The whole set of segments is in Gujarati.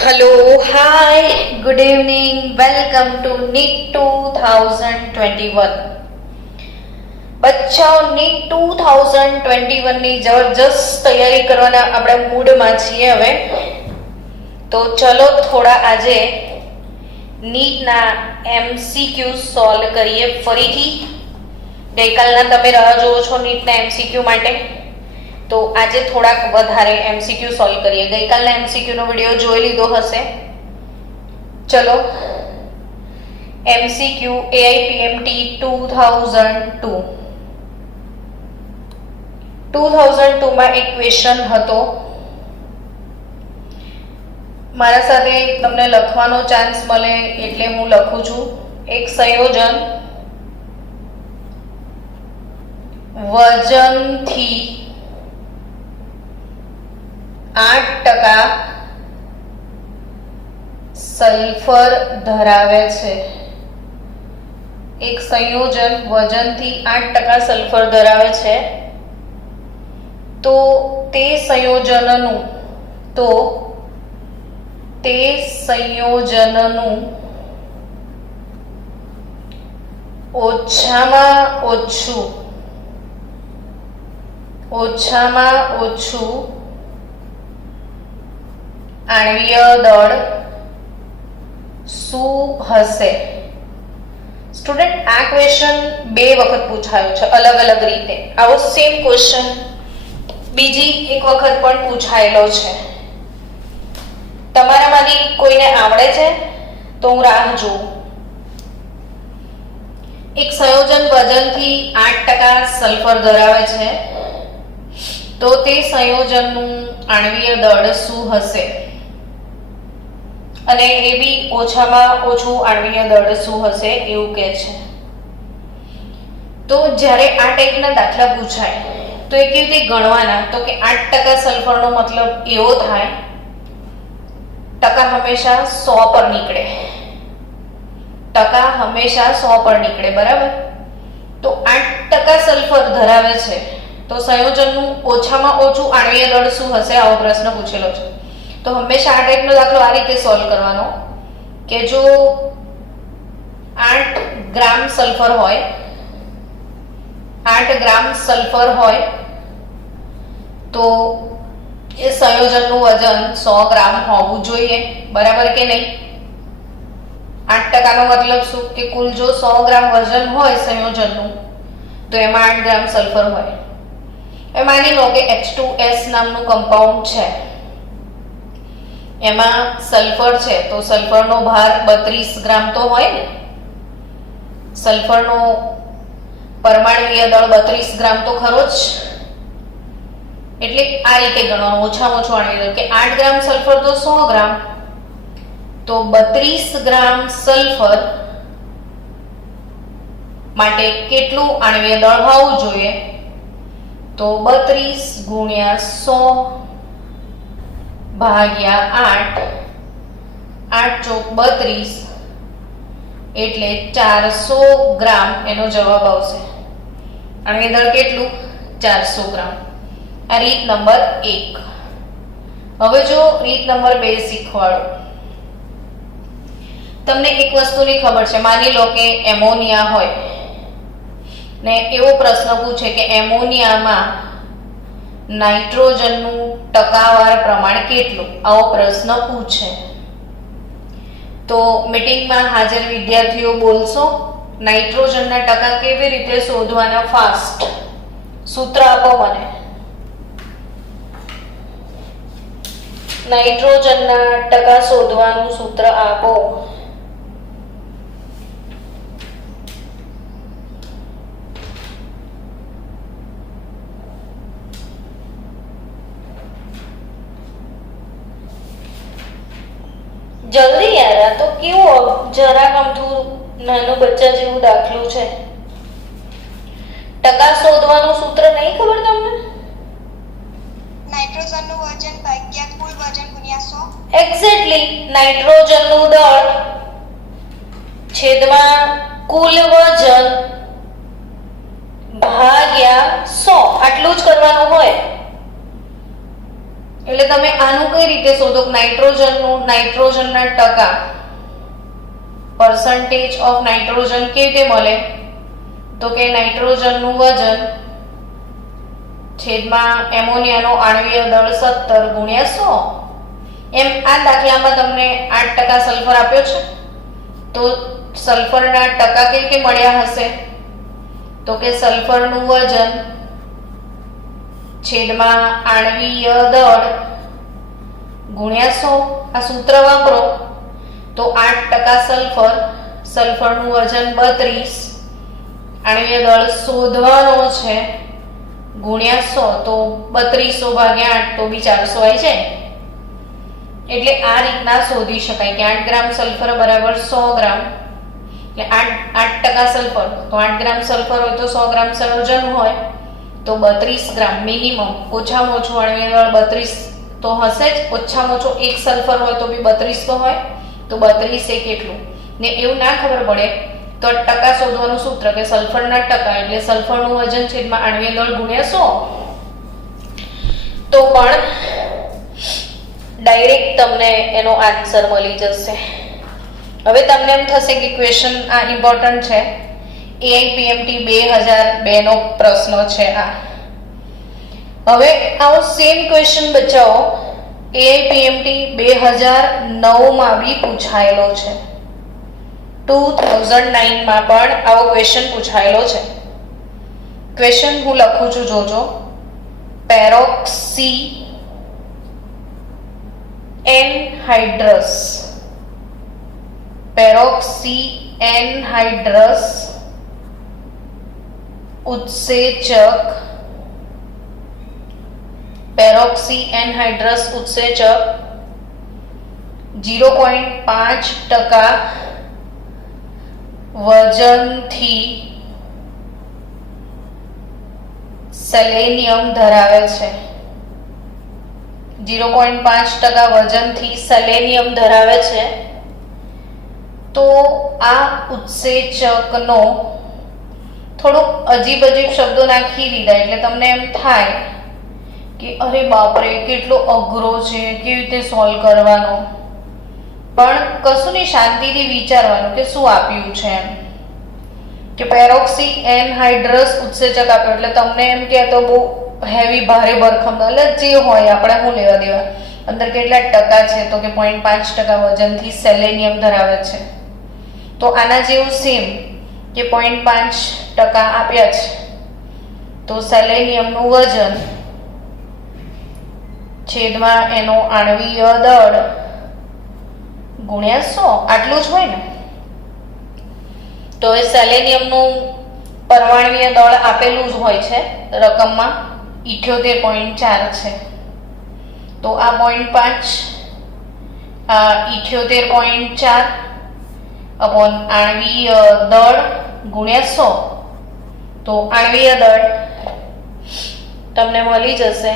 Hello, hi, good evening, welcome to NEET 2021. બચ્ચાઓ NEET 2021 ની જબરજસ્ત તૈયારી કરવાના આપણે મૂડમાં છીએ હવે. તો ચલો થોડા આજે નીટના MCQ સોલ્વ કરીએ ફરીથી. ગઈકાલના તમે રાહ જોવો છો નીટના MCQ માટે, તો આજે થોડાક વધારે MCQ સોલ્વ કરીએ. ગઈકાલના MCQ નો વિડિયો જોઈ લીધો હશે. ચલો MCQ AIPMT 2002 માં એક ક્વેશ્ચન હતો. મારા સાથે તમને લખવાનો ચાન્સ મળે એટલે હું લખું છું. એક સંયોજન વજનથી 8% સલ્ફર ધરાવે છે. એક સંયોજન વજનથી 8% સલ્ફર ધરાવે છે, તો તે સંયોજનનું ઓછામાં ઓછું આણ્વીય દળ શું હશે? સ્ટુડન્ટ, આ ક્વેશ્ચન બે વખત પૂછાયો છે અલગ અલગ રીતે. આવો સેમ ક્વેશ્ચન બીજી એક વખત પણ પૂછાયેલો છે. તમારામાંથી કોઈને આવડે છે તો હું રાહ જોઉં. એક સંયોજન વજનથી 8% સલ્ફર ધરાવે છે, તો તે સંયોજનનું આણ્વીય દળ શું હશે? અને એ બી ઓછામાં ઓછું આણ્વીય દળ શું હશે એવું કહે છે. તો જ્યારે આ ટાઈપના દાખલા પૂછાય તો એ કેવી રીતે ગણવાના? તો કે 8% સલ્ફરનો મતલબ એવો થાય, ટકા હંમેશા 100 પર નીકળે. બરાબર? તો 8% સલ્ફર ધરાવે છે, તો સંયોજનનું ઓછામાં ઓછું આણ્વીય દળ શું હશે? આવો પ્રશ્ન પૂછેલો છે. તો હંમેશા આ ટાઈપનો દાખલો આ રીતે સોલ્વ કરવાનો કે જો 8 ગ્રામ સલ્ફર હોય તો એ સંયોજનનું વજન 100 ગ્રામ હોવું જોઈએ. બરાબર કે નહીં? 8% નો મતલબ શું? કે કુલ જો 100 ગ્રામ વજન હોય સંયોજનનું, તો એમાં 8 ગ્રામ સલ્ફર હોય. એ માની લો કે H2S નામનું કમ્પાઉન્ડ છે, એમાં સલ્ફર છે, તો સલ્ફરનો ભાર 32 ગ્રામ તો હોય ને. સલ્ફરનો પરમાણ્વીય દળ 32 ગ્રામ તો ખરો જ. એટલે આ રીતે ગણવાનું, ઓછામાં ઓછું આણ્વીય દળ કે 8 ગ્રામ સલ્ફર તો 100 ગ્રામ, તો 32 ગ્રામ સલ્ફર માટે કેટલું આણ્વીય દળ હોવું જોઈએ? તો 32 ગુણ્યા 100 ભાગ્યા 8, 8 ચોક 32, એટલે 400 ગ્રામ એનો જવાબ આવશે. આણ્વીય દળ કેટલું? 400 ગ્રામ. આ રીત નંબર 1. હવે જો રીત નંબર 2 શીખવાડો. તમને એક વસ્તુની ખબર છે, માની લો કે એમોનિયા હોય ને એવો પ્રશ્ન પૂછે કે એમોનિયામાં નાઇટ્રોજનનું ટકાવાર પ્રમાણ કેટલું? આવો પ્રશ્ન પૂછે તો મીટિંગમાં હાજર વિદ્યાર્થીઓ બોલશો નાઇટ્રોજનના ટકા કેવી રીતે શોધવાના? ફાસ્ટ સૂત્ર આપો મને. નાઇટ્રોજનના ટકા શોધવાનું સૂત્ર આપો. જલ્દી યાર, આ તો કેવું જરાક અમથું નાનું બચ્ચા જેવું દાખલું છે. ટકા શોધવાનું સૂત્ર નહીં ખબર તમને? નાઇટ્રોજનનું વજન ભાગ્યા કુલ વજન ગુણ્યા 100. એક્ઝેક્ટલી. નાઇટ્રોજનનું દળ છેદમાં કુલ વજન ભાગ્યા 100, આટલું જ કરવાનું હોય. એટલે તમે આનું કઈ રીતે શોધો? નાઇટ્રોજનના ટકા, પર્સન્ટેજ ઓફ નાઇટ્રોજન કેવી રીતે મળે? તો કે નાઇટ્રોજનનું વજન છેદમાં એમોનિયાનો આણ્વીય દળ 17 ગુણ્યા 100. એમ આ દાખલામાં તમને 8% સલ્ફર આપ્યો છે, તો સલ્ફરના ટકા કેવી રીતે મળ્યા હશે? તો કે સલ્ફરનું વજન છેદમાં આણ્વીય દળ ગુણ્યા 100. આ સૂત્ર વાપરો તો 8% સલ્ફરનું વજન 32, આણ્વીય દળ શોધવાનો છે ગુણ્યા 100, તો 3200 ભાગ્યા 8 તો બી 400 આવી જાય. એટલે આ રીતના શોધી શકાય કે 8 ગ્રામ સલ્ફર બરાબર 100 ગ્રામ, એટલે 8% સલ્ફર, તો 8 ગ્રામ સલ્ફર હોય તો 100 ગ્રામ વજન હોય તો 32 ગ્રામ મિનિમમ. ઓછામાં ઓછું આણ્વીય દળ 32 તો હશે જ, ઓછામાં ઓછો એક સલ્ફર હોય તો બી 32 તો હોય, તો 32 એ કેટલું? ને એવું ના ખબર પડે તો ટકા શોધવાનું સૂત્ર કે સલ્ફરના ટકા એટલે સલ્ફરનું વજન છેદમાં આણ્વીય દળ ગુણ્યા 100. તો પણ ડાયરેક્ટ તમને એનો આન્સર મળી જશે. હવે તમને એમ થશે કે ક્વેશ્ચન આ ઇમ્પોર્ટન્ટ છે, AIPMT 2002 નો પ્રશ્ન છે આ. હવે આવો સેમ ક્વેશ્ચન બચાવો AIPMT 2009 માં બી પૂછાયેલો છે, 2009 માં પણ આવો ક્વેશ્ચન પૂછાયેલો છે. ક્વેશ્ચન હું લખું છું, જોજો. પેરોક્સી એનહાઇડ્રસ, પેરોક્સી એનહાઇડ્રસ ઉત્સેચક, પેરોક્સી એનહાઇડ્રસ ઉત્સેચક 0.5% વજનથી સેલેનિયમ ધરાવે છે. 0.5% વજનથી સેલેનિયમ ધરાવે છે. તો આ ઉત્સેચકનો થોડુંક અજીબ શબ્દો નાખી દીધા એટલે તમને એમ થાય કે અરે બાપરે કેટલો અઘરો છે, કેવી રીતે સોલ્વ કરવાનો. પણ કશું નહીં, શાંતિથી વિચારવાનું કે શું આપ્યું છે. એમ કે પેરોક્સી એનહાઇડ્રસ ઉત્સેચક આપ્યો એટલે તમને એમ કે તો બહુ હેવી ભારે ભરખમ, એટલે જે હોય આપણે શું લેવા દેવા, અંદર કેટલા ટકા છે તો કે 0.5% વજનથી સેલેનિયમ ધરાવે છે. તો આના જેવું સેમ કે 0.5% આપ્યા છે, તો સેલેનિયમનું વજન છેદમાં એનો આણ્વીય દળ ગુણ્યા 100, આટલું જ હોય ને. તો એ સેલેનિયમનું પરમાણ્વીય દળ આપેલું જ હોય છે રકમમાં, 78.4 છે. તો આ 0.5 આ 78.4 અપોન આણ્વીય દળ ગુણ્યા 100, તો આણ્વીય દળ તમને મળી જશે.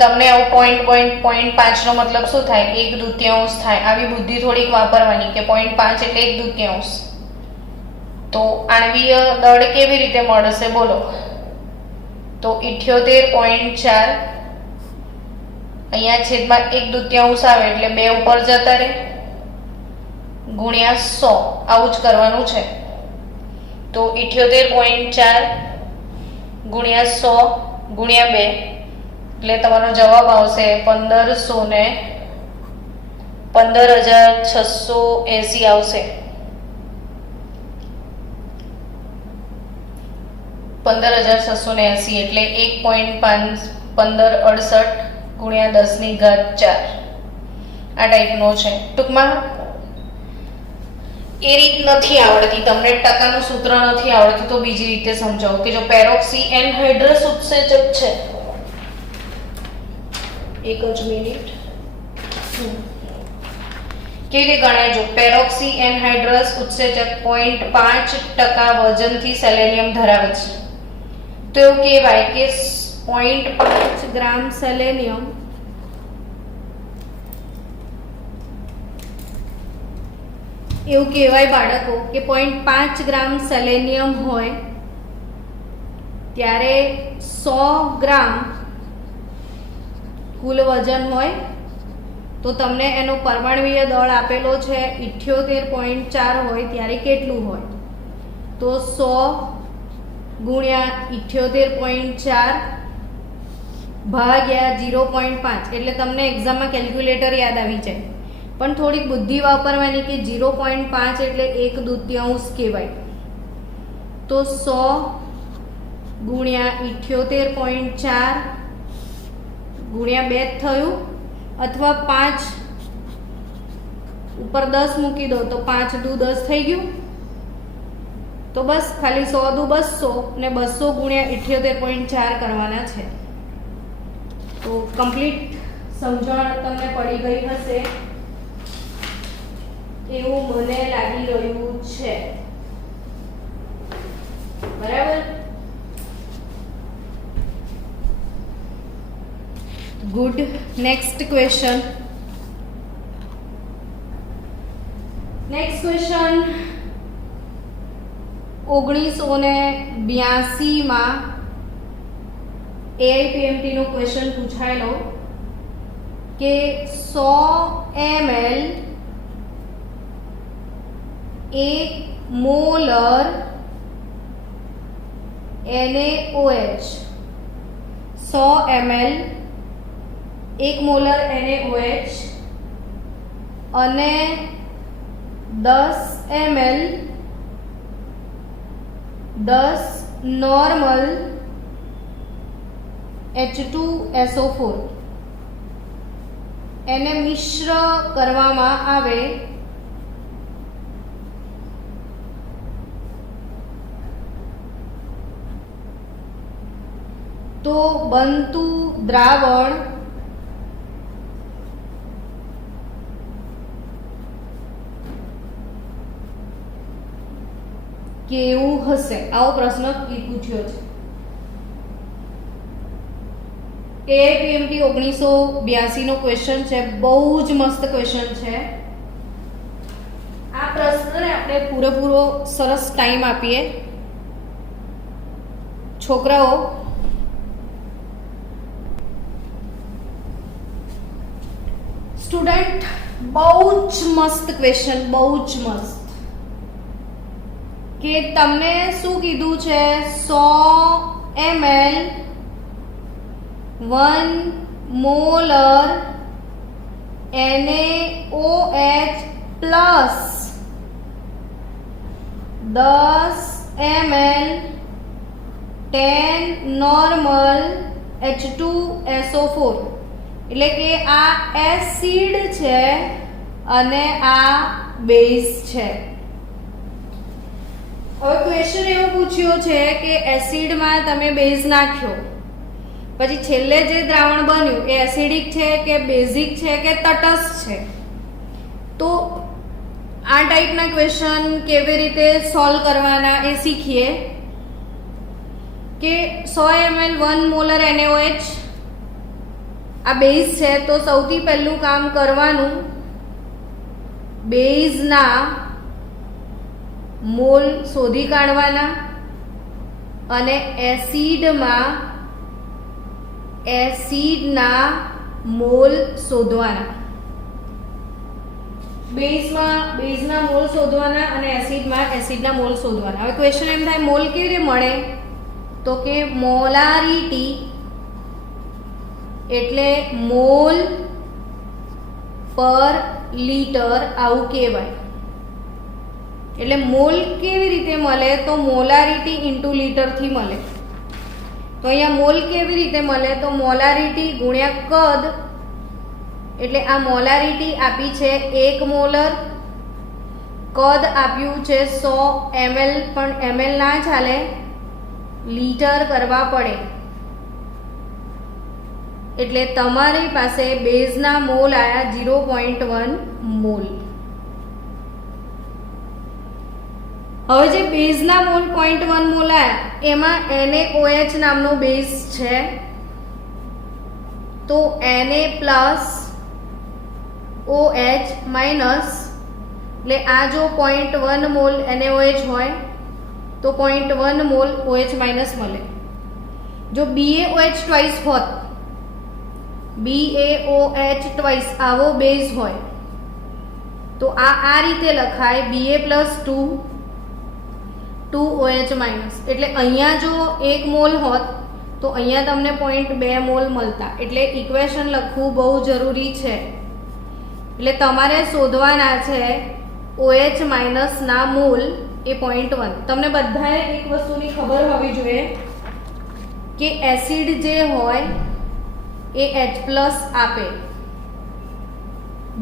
તમને આવું 0.5 નો મતલબ શું થાય? 1/2 થાય. આવી બુદ્ધિ થોડીક વાપરવાની કે 0.5 એટલે 1/2. તો આણ્વીય દળ કેવી રીતે મળશે બોલો? તો 78.4 અહીંયા છેદમાં 1/2 આવે એટલે 2 ઉપર જતા રહે ગુણ્યા 100, આવું જ કરવાનું છે. તો 78.4 ગુણ્યા 100 ગુણ્યા 2 એટલે તમારો જવાબ આવશે 15,680 આવશે. 15,680 એટલે 1.1568 ગુણ્યા 10⁴ આ ટાઈપનો છે. ટૂંકમાં એ રીત નથી આવડતી, તમને ટકાનું સૂત્ર નથી આવડતું તો બીજી રીતે સમજાવો કે જો પેરોક્સી એનહાઇડ્રસ ઉત્સેચક છે, એક જ મિનિટ, કેવી રીતે ગણાય? જો પેરોક્સી એનહાઇડ્રસ ઉત્સેચક 0.5% વજનથી સેલેનિયમ ધરાવે છે, તો એવું કહેવાય કે 0.5 ગ્રામ સેલેનિયમ એવું કહેવાય બાળકો કે 0.5 ગ્રામ સેલેનિયમ હોય ત્યારે 100 ગ્રામ કુલ વજન હોય તો તમને એનો પરમાણ્વીય દળ આપેલો છે 78.4 હોય ત્યારે કેટલું હોય? તો 100 ગુણ્યા 78.4 ભાગ્યા 0.5 એટલે તમને એક્ઝામમાં કેલ્ક્યુલેટર યાદ આવી જાય, પણ થોડીક બુદ્ધિ વાપરવાની કે 0.5 એટલે 1/2 કહેવાય. તો 100 ગુણ્યા 78.4 ગુણ્યા 2 થયું, અથવા 5 ઉપર 10 મૂકી દો તો 5 દુ 10 થઈ ગયું. તો બસ ખાલી 100 દુ 200 ને 200 ગુણ્યા 78.4 કરવાના છે. તો કમ્પ્લીટ સમજણ તમને પડી ગઈ હશે એવું મને લાગી રહ્યું છે. બરાબર, good. Next question. Next question 1982 માં AIPMT નો ક્વેશ્ચન પૂછાયેલો કે 100 ml 1 molar NaOH 100 ml 1 molar NaOH અને 10 ml 10 નોર્મલ H2SO4 એને મિશ્ર કરવામાં આવે તો બનતું દ્રાવણ કેવું હશે? આવો પ્રશ્ન પૂછ્યો છે. AIPMT 1982 નો ક્વેશ્ચન છે, બહુ જ મસ્ત ક્વેશ્ચન છે. આ પ્રશ્નને આપણે પૂરેપૂરો સરસ ટાઈમ આપીએ. છોકરાઓ સ્ટુડન્ટ, બહુ જ મસ્ત ક્વેશ્ચન, બહુ જ મસ્ત. કે તમને શું કીધું છે? 100 ml 1 molar NaOH plus 10 ml 10 normal H2SO4 એટલે કે આ એસિડ છે અને આ બેઝ છે. હવે ક્વેશ્ચન એવો પૂછ્યો છે કે એસિડમાં તમે બેઝ નાખ્યો, પછી છેલ્લે જે દ્રાવણ બન્યું એ એસિડિક છે કે બેઝિક છે કે તટસ્થ છે. તો આ ટાઈપના ક્વેશ્ચન કેવી રીતે સોલ્વ કરવાના એ શીખીએ. કે 100 ml 1 મોલર NaOH આ બેઝ છે, તો સૌથી પહેલું કામ કરવાનું બેઝના મોલ શોધી કાઢવાના અને એસિડના મોલ શોધવાના. બેઝના મોલ શોધવાના અને એસિડના મોલ શોધવાના. હવે ક્વેશ્ચન એમ થાય મોલ કેવી રીતે મળે? તો કે મોલારિટી એટલે મોલ પર લીટર આવું કહેવાય. એટલે મોલ કેવી રીતે મળે? તો મોલારિટી ઇન્ટુ લીટરથી મળે. તો અહીંયા મોલ કેવી રીતે મળે? તો મોલારિટી ગુણ્યા કદ. એટલે આ મોલારિટી આપી છે 1 મોલર, કદ આપ્યું છે 100 ml, પણ ml ના ચાલે, લીટર કરવા પડે. એટલે તમારી પાસે બેઝના મોલ આયા 0.1 મોલ. હવે જે બેઝના મોલ 0.1 મોલ આયા એમાં NaOH નામનો બેઝ છે, તો Na પ્લસ OH માઇનસ, એટલે આ જો 0.1 મોલ NaOH હોય તો 0.1 મોલ OH માઇનસ મળે. જો BaOH ટ્વાઇસ હોત, BaOH ટ્વાઇસ આવો બેઝ હોય તો આ રીતે લખાય Ba + 2OH માઇનસ. એટલે અહીંયા જો 1 મોલ હોત તો અહીંયા તમને 0.2 મોલ મળતા. એટલે ઇક્વેશન લખવું બહુ જરૂરી છે. એટલે તમારે શોધવાના છે OH માઇનસ ના મોલ એ 0.1. તમને બધાએ એક વસ્તુની ખબર હોવી જોઈએ કે એસિડ જે હોય એ H+ આપે,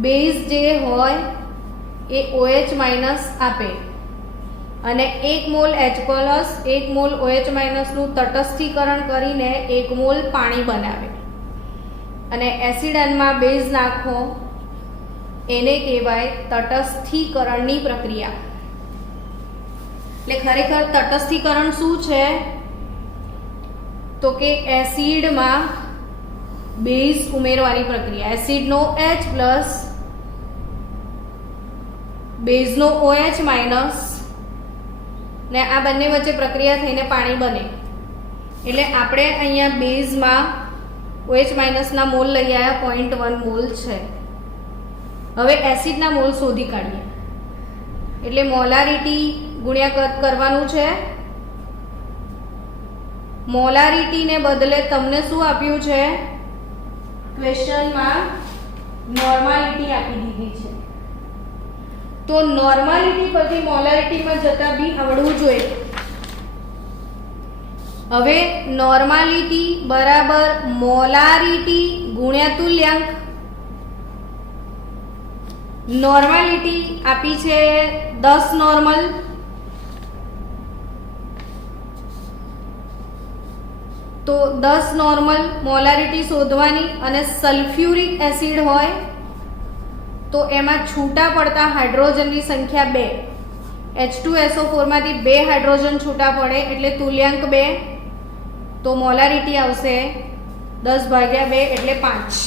બેઝ જે હોય એ OH માઇનસ આપે, અને 1 mall H+, 1 mall OH minus નું તટસ્થીકરણ કરીને 1 મોલ પાણી બનાવે. અને એસિડનમાં બેઝ નાખો એને કહેવાય તટસ્થીકરણની પ્રક્રિયા. એટલે ખરેખર તટસ્થીકરણ શું છે તો કે એસિડમાં બેઝ ઉમેરવાની પ્રક્રિયા. એસિડનો H+, બેઝનો OH માઇનસ ને આ બંને વચ્ચે પ્રક્રિયા થઈને પાણી બને. એટલે આપણે અહીંયા બેઝમાં OH માઇનસના મોલ લઈ આવ્યા 0.1 મોલ છે. હવે એસિડના મોલ શોધી કાઢીએ. એટલે મોલારિટી ગુણ્યા કદ કરવાનું છે. મોલારિટીને બદલે તમને શું આપ્યું છે? ક્વેશ્ચનમાં નોર્માલિટી આપી દીધી છે. તો નોર્માલિટી પછી મોલારિટીમાં જતા બી આવડવું જોઈએ. હવે નોર્માલિટી બરાબર મોલારિટી ગુણ્યા તુલ્યાંક. નોર્માલિટી આપી છે 10 નોર્મલ, તો 10 નોર્મલ મોલારિટી શોધવાની. અને સલ્ફ્યુરિક એસિડ હોય તો એમાં છૂટા પડતા હાઇડ્રોજનની સંખ્યા 2. H2SO4 માંથી 2 હાઇડ્રોજન છૂટા પડે એટલે તુલ્યાંક 2. તો મોલારિટી આવશે 10/2 એટલે 5.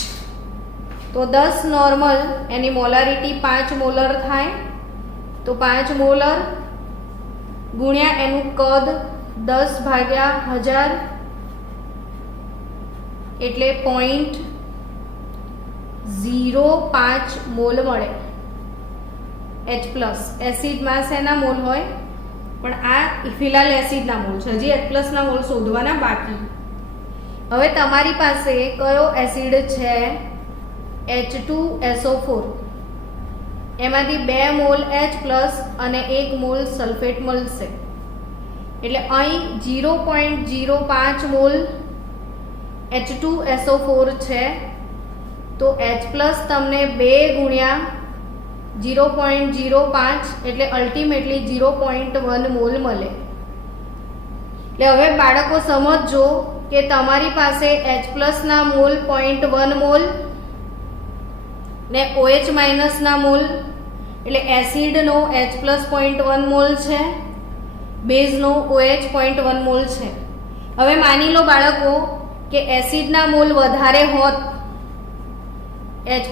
તો 10 નોર્મલ એની મોલારિટી 5 મોલર થાય. તો 5 મોલર ગુણ્યા એનું કદ 10/1000 એટલે 0.05 મોલ મળે. H+. એસિડમાં શેના મોલ હોય? પણ આ ફિનાઇલ એસિડના મોલ છે. હજી H+ ના મોલ શોધવાના બાકી. હવે તમારી પાસે કયો એસિડ છે? H2SO4. એમાંથી 2 મોલ H+ અને 1 મોલ સલ્ફેટ મળશે. એટલે અહીં 0.05 મોલ H2SO4 છે. તો H+ તમને 2 ગુણ્યા 0.05 એટલે અલ્ટિમેટલી 0.1 મોલ મળે. એટલે હવે બાળકો સમજો કે તમારી પાસે H+ ના મોલ 0.1 મોલ ને OH માઇનસ ના મોલ, એટલે એસિડનો H+ 0.1 મોલ છે, બેઝનો OH 0.1 મોલ છે. હવે માની લો બાળકો કે એસિડના મોલ વધારે હોત, H+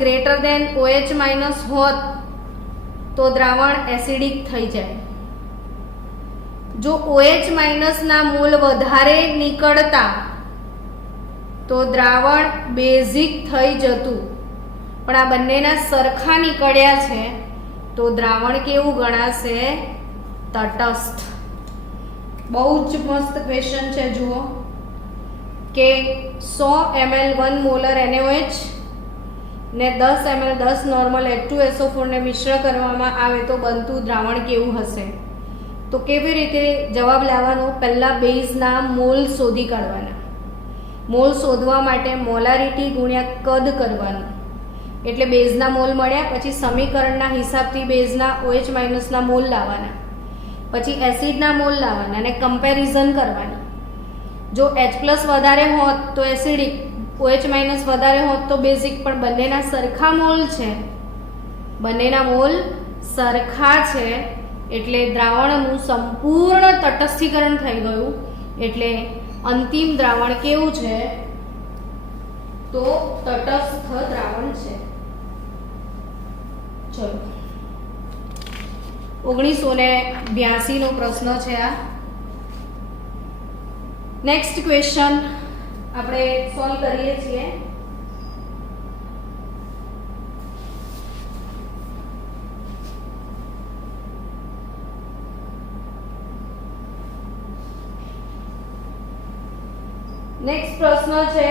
greater than OH minus હોત તો દ્રાવણ એસિડિક થઈ જાય. જો OH માઇનસ ના મોલ વધારે નીકળતા તો દ્રાવણ બેઝિક થઈ જતું. પણ આ બંનેના સરખા નીકળ્યા છે તો દ્રાવણ કેવું ગણાશે? તટસ્થ. બહુ જ મસ્ત ક્વેશ્ચન છે. જુઓ કે 100 ml 1 મોલર NaOH ને 10 ml 10 નોર્મલ H2SO4 ને મિશ્ર કરવામાં આવે તો બનતું દ્રાવણ કેવું હશે? તો કેવી રીતે જવાબ લાવવાનો? પહેલા બેઝના મોલ શોધી કાઢવાના. મોલ શોધવા માટે મોલારિટી ગુણ્યા કદ કરવાનું. એટલે બેઝના મોલ મળ્યા. પછી સમીકરણના હિસાબથી બેઝના OH માઇનસના મોલ લાવવાના. પછી એસિડના મોલ લાવવાના અને કમ્પેરિઝન કરવાની. જો H+ વધારે હોત તો એસિડિક, OH માઇનસ વધારે હોત તો બેઝિક. પણ બંનેના સરખા મોલ છે, બંનેના મોલ સરખા છે એટલે દ્રાવણનું સંપૂર્ણ તટસ્થીકરણ થઈ ગયું. એટલે અંતિમ દ્રાવણ કેવું છે? તો તટસ્થ દ્રાવણ છે. ચલો 1982 નો પ્રશ્ન છે આ. નેક્સ્ટ ક્વેશ્ચન આપણે સોલ્વ કરીએ છીએ. નેક્સ્ટ પ્રશ્ન છે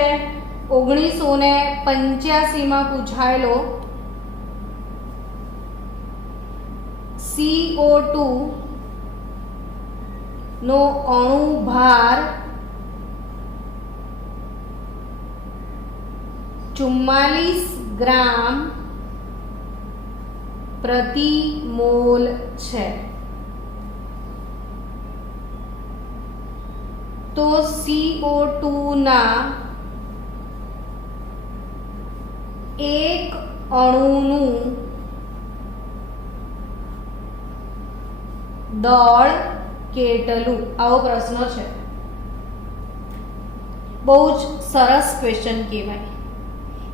1985 પૂછાયેલો CO2 નો અણુ ભાર 44 ગ્રામ પ્રતિ મોલ છે. તો CO2 ના એક અણુનું દળ કેટલું? આવો પ્રશ્ન છે. બહુ જ સરસ ક્વેશ્ચન કહેવાય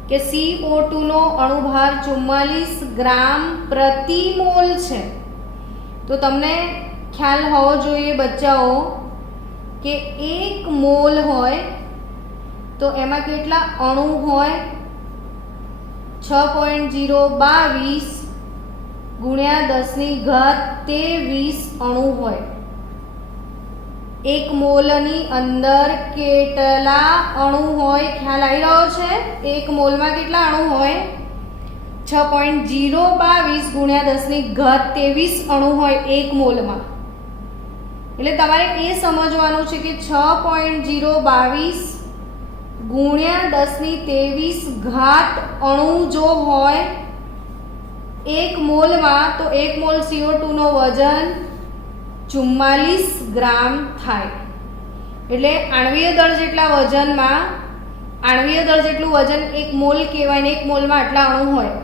કે CO2 નો અણુભાર 44 ગ્રામ પ્રતિ મોલ છે. તો તમને ખ્યાલ હોવો જોઈએ બચ્ચાઓ કે 1 મોલ હોય તો એમાં કેટલા અણુ હોય? 6.022 ગુણ્યા 1023 અણુ હોય. 1 મોલની અંદર કેટલા અણુ હોય? ખ્યાલ આવી રહ્યો છે? 1 મોલમાં કેટલા અણુ હોય? 6.022 ગુણ્યા 1023 અણુ હોય 1 મોલમાં. એટલે તમારે એ સમજવાનું છે કે 6.022 ગુણ્યા 1023 અણુ જો હોય 1 મોલમાં તો 1 મોલ CO2 નો વજન 44 ગ્રામ થાય. એટલે આણ્વીય દળ જેટલા વજનમાં આણ્વીય દળ જેટલું વજન 1 મોલ કહેવાય ને 1 મોલમાં આટલા અણુ હોય.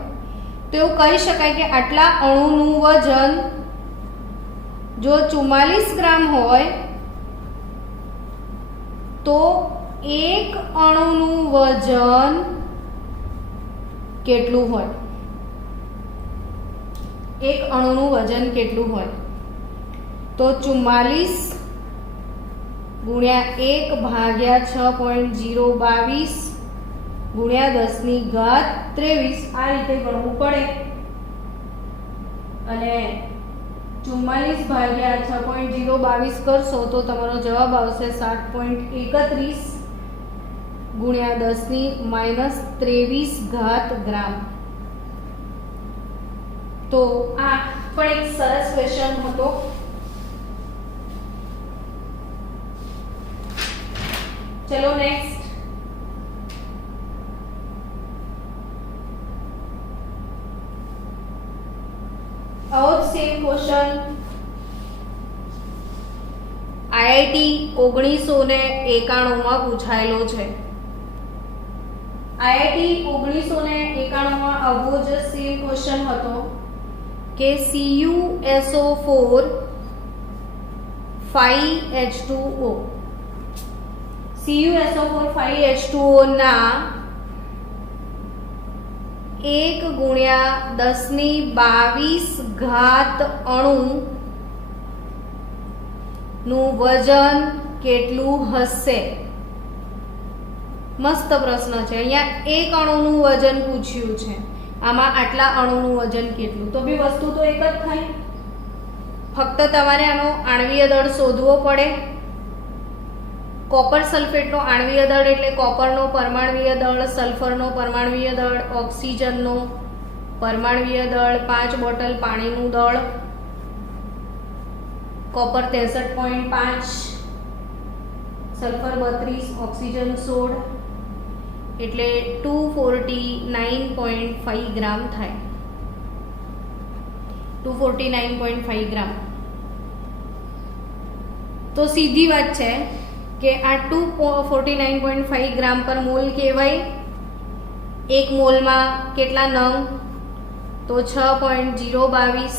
તો એવું કહી શકાય કે આટલા અણુનું વજન જો 44 ગ્રામ હોય તો 1 અણુનું વજન કેટલું હોય? 1 અણુનું વજન કેટલું હોય? તો 44 ગુણ્યા 1 ભાગ્યા 6.022 ગુણ્યા 1023 આ રીતે ગણવું પડે. અને 44 ભાગ્યા 6.022 કરશો તો તમારો જવાબ આવશે 7.31 ગુણ્યા 10-23 ગ્રામ. તો આ પણ એક સરસ ક્વેશ્ચન હતો. ચલો નેક્સ્ટ. આવો સેમ ક્વેશ્ચન IIT 1991 માં પૂછાયેલો છે. IIT 1991 માં આવો જ સેમ ક્વેશ્ચન હતો કે CuSO4 5H2O CuSO4 5H2O ના 1 ગુણ્યા 1022 અણુ નું વજન કેટલું હશે? મસ્ત પ્રશ્ન છે. અહીંયા 1 અણુનું વજન પૂછ્યું છે. આમાં આટલા અણુનું વજન કેટલું? તો બી વસ્તુ તો એક જ થઈ. ફક્ત તમારે આનો આણ્વીય દળ શોધવો પડે. કોપર સલ્ફેટનો આણ્વીય દળ એટલે કોપરનો પરમાણ્વીય દળ, સલ્ફરનો પરમાણ્વીય દળ, ઓક્સિજનનો પરમાણ્વીય દળ, 5 બોટલ પાણીનું દળ, કોપર 63.5, સલ્ફર 32, ઓક્સિજન 16 એટલે 249.5 ગ્રામ થાય. 249.5 ગ્રામ. તો સીધી વાત છે કે આ 249.5 ગ્રામ પર મોલ કહેવાય. 1 મોલમાં કેટલા નંગ? તો 6.022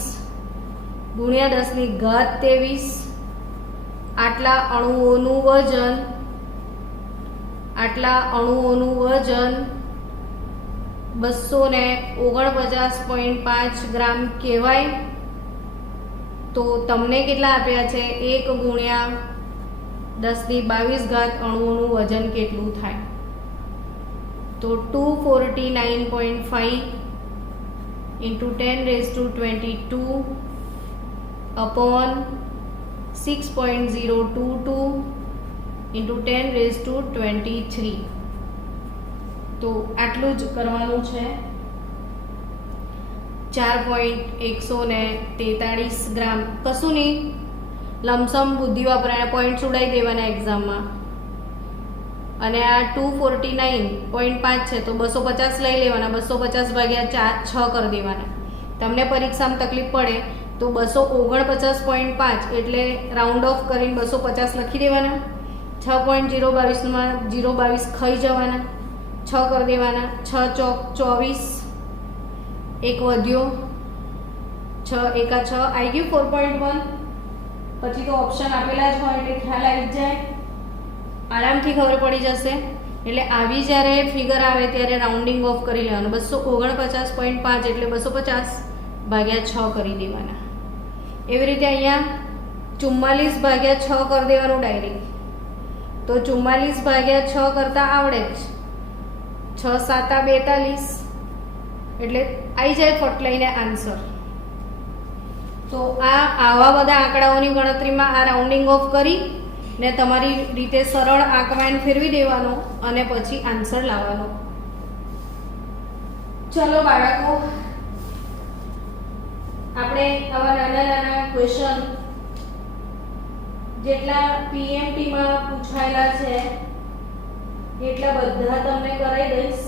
ગુણ્યા 1023 આટલા અણુઓનું વજન 249.5 ગ્રામ કહેવાય. તો તમને કેટલા આપ્યા છે? 1 ગુણ્યા 1022 અણુઓનું વજન કેટલું થાય? તો 249.5 into 10⁻22 upon 6.022 ઇન્ટુ 10⁻23. તો આટલું જ કરવાનું છે. 4.143 ગ્રામ. કશું નહીં, લમસમ બુદ્ધિ વાપરાને પોઈન્ટ્સ ઉડાવી દેવાના એક્ઝામમાં. અને આ 249.5 છે તો 250 લઈ લેવાના. 250 ભાગ્યા 6 કરી દેવાના. તમને પરીક્ષામાં તકલીફ પડે તો 249.5 એટલે રાઉન્ડ ઓફ કરીને 250 લખી દેવાના. 6.022 022 ખાઈ જવાના. 6 કરી દેવાના. 6 ચોક 24, એક વધ્યો, 6 એકા 6 આવી ગયું 4.1. પછી તો ઓપ્શન આપેલા જ હોય એટલે ખ્યાલ આવી જ જાય, આરામથી ખબર પડી જશે. એટલે આવી જ્યારે ફિગર આવે ત્યારે રાઉન્ડિંગ ઓફ કરી લેવાનું. 249.5 એટલે 250 ભાગ્યા 6 કરી દેવાના. એવી રીતે અહીંયા 44 ભાગ્યા 6 કરી દેવાનું ડાયરેક્ટ. તો 44 ભાગ્યા 6 કરતાં આવડે જ. 6 7 42 એટલે આવી જાય ફટલાઈને આન્સર. તો આવા બધા આંકડાઓની ગણતરીમાં આ રાઉન્ડિંગ ઓફ કરી ને તમારી રીતે સરળ આંકડાને ફેરવી દેવાનો અને પછી આન્સર લાવવાનો. ચલો બાળકો, આપણે આવા નાના નાના ક્વેશ્ચન જેટલા પીએમટીમાં પૂછાયેલા છે એટલા બધા તમને કરાવી દઈશ.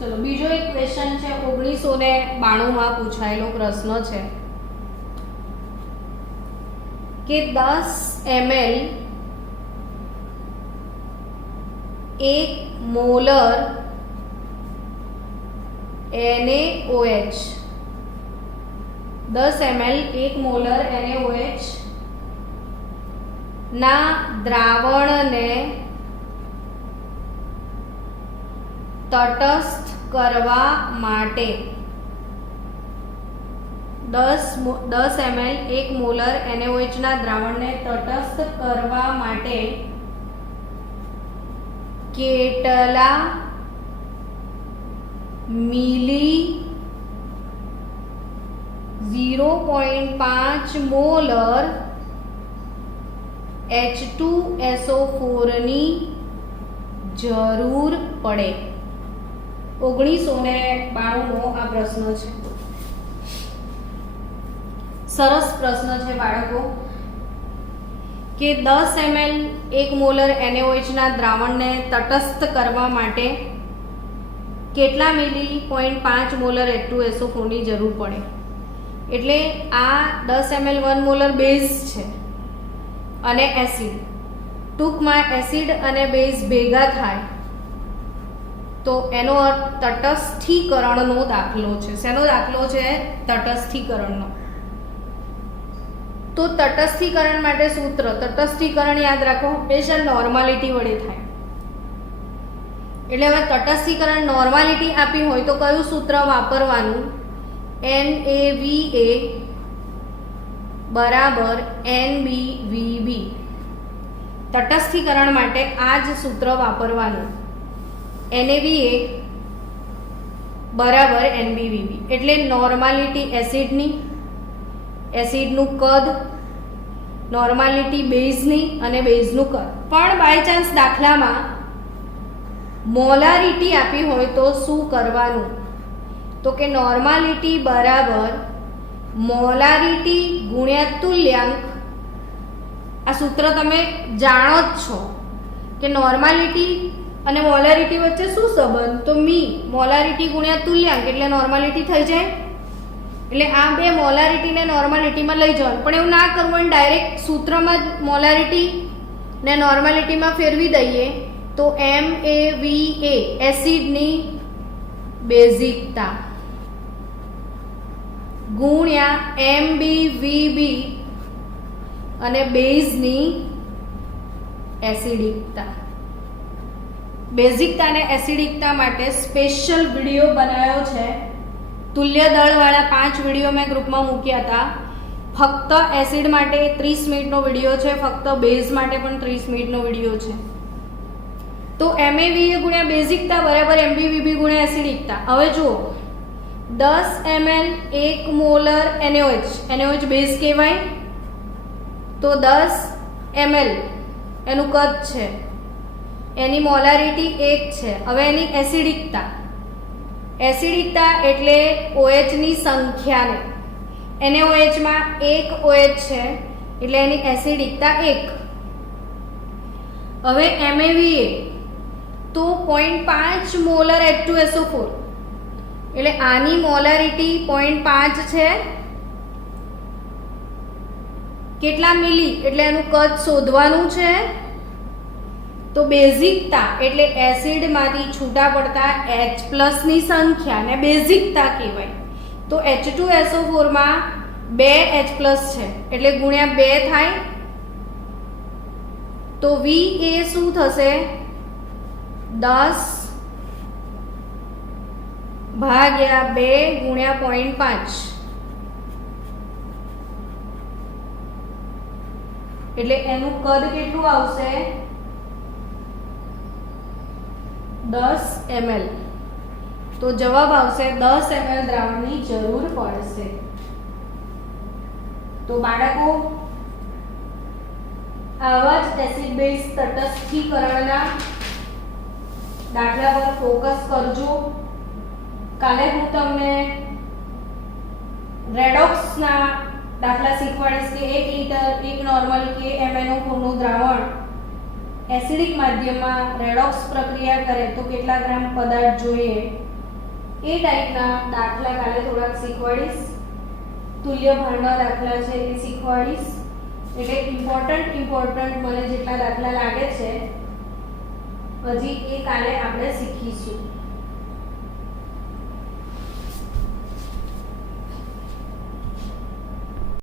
ચલો, બીજો એક ક્વેશ્ચન છે 1992 માં પૂછાયેલો પ્રશ્ન છે કે 10 ml 1 molar NaOH 10 ml 1 molar NaOH ના દ્રાવણને તટસ્થ કરવા માટે 10 ml 1 મોલર NaOH ના દ્રાવણને તટસ્થ કરવા માટે કેટલા મિલી 0.5 મોલર H2SO4 ની જરૂર પડે? 1992 નો આ પ્રશ્ન છે. સરસ પ્રશ્ન છે બાળકો કે 10 ml 1 મોલર NaOH ના દ્રાવણને તટસ્થ કરવા માટે કેટલા મિલી 0.5 મોલર H2SO4 ની જરૂર પડે? એટલે આ 10 ml 1 મોલર બેઝ છે અને એસિડ. ટૂંકમાં એસિડ અને બેઝ ભેગા થાય તો એનો અર્થ તટસ્થીકરણનો દાખલો છે. શેનો દાખલો છે? તટસ્થીકરણનો. તો તટસ્થીકરણ માટે સૂત્ર, તટસ્થીકરણ યાદ રાખો હંમેશા નોર્માલિટી વડે થાય. એટલે હવે તટસ્થીકરણ નોર્માલિટી આપી હોય તો કયું સૂત્ર વાપરવાનું? NaVA બરાબર NbVb. તટસ્થીકરણ માટે આ જ સૂત્ર વાપરવાનું. NaVA બરાબર NbVb. એટલે નોર્માલિટી એસિડની, એસિડનું કદ, નોર્માલિટી બેઝની અને બેઝનું કદ. પણ બાય ચાન્સ દાખલામાં મોલારિટી આપી હોય તો શું કરવાનું? તો કે નોર્માલિટી બરાબર મોલારિટી ગુણ્યા તુલ્યાંક. આ સૂત્ર તમે જાણો જ છો કે નોર્માલિટી અને મોલારિટી વચ્ચે શું સંબંધ? તો મોલારિટી ગુણ્યા તુલ્યાંક એટલે નોર્માલિટી થઈ જાય. એટલે આ બે મોલારિટીને નોર્માલિટીમાં લઈ જવાનું. પણ એવું ના કરવું હોય, ડાયરેક્ટ સૂત્રમાં જ મોલારિટી ને નોર્માલિટીમાં ફેરવી દઈએ તો MaVA એસિડની બેઝિકતા ગુણ્યા MbVb અને બેઝની એસિડિકતા. બેઝિકતા અને એસિડિકતા માટે સ્પેશિયલ વિડીયો બનાવ્યો છે. તુલ્ય દળવાળા 5 વિડીયો મેં ગ્રુપમાં મૂક્યા હતા. ફક્ત એસિડ માટે 30 મિનિટનો વિડીયો છે, ફક્ત બેઝ માટે પણ 30 મિનિટનો વિડીયો છે. તો MaVa ગુણ્યા બેઝિકતા બરાબર MbVb ગુણ્યા એસિડિકતા. હવે જુઓ 10 ml 1 મોલર NaOH બેઝ કહેવાય. તો 10 ml એનું કદ છે, એની મોલારિટી 1 છે. હવે એની એસિડિકતા એટલે OH ની સંખ્યાને, NaOH માં 1 OH છે એટલે એની એસિડિકતા 1. હવે MaVa તો 0.5 મોલર H2SO4 એટલે આની મોલારિટી 0.5 છે. કેટલા મિલી એટલે એનું કદ શોધવાનું છે. તો બેઝિકતા એટલે એસિડમાંથી છૂટા પડતા H+ ની સંખ્યાને બેઝિકતા કહેવાય. તો H2SO4 માં 2 H+ છે એટલે ગુણ્યા 2 થાય. તો Va શું થશે? 10 ભાગ્યા 2 ગુણ્યા 0.5 એટલે એનું કદ કેટલું આવશે? 10 ml. તો જવાબ આવશે 10 ml દ્રાવણની જરૂર પડશે. તો બાળકો આવા જ એસિડ બેઝ તટસ્થીકરણના દાખલા પર ફોકસ કરજો. કાલે હું તમને રેડોક્સના દાખલા શીખવાડીશ કે 1 લિટર 1 નોર્મલ કે MnO4 નું દ્રાવણ એસિડિક માધ્યમમાં રેડોક્સ પ્રક્રિયા કરે તો કેટલા ગ્રામ પદાર્થ જોઈએ. એ ટાઈપના દાખલા કાલે થોડાક શીખવાડીશ. તુલ્ય ભારના દાખલા છે એ શીખવાડીશ. એટલે ઇમ્પોર્ટન્ટ મને જેટલા દાખલા લાગે છે હજી એ કાલે આપણે શીખીશું.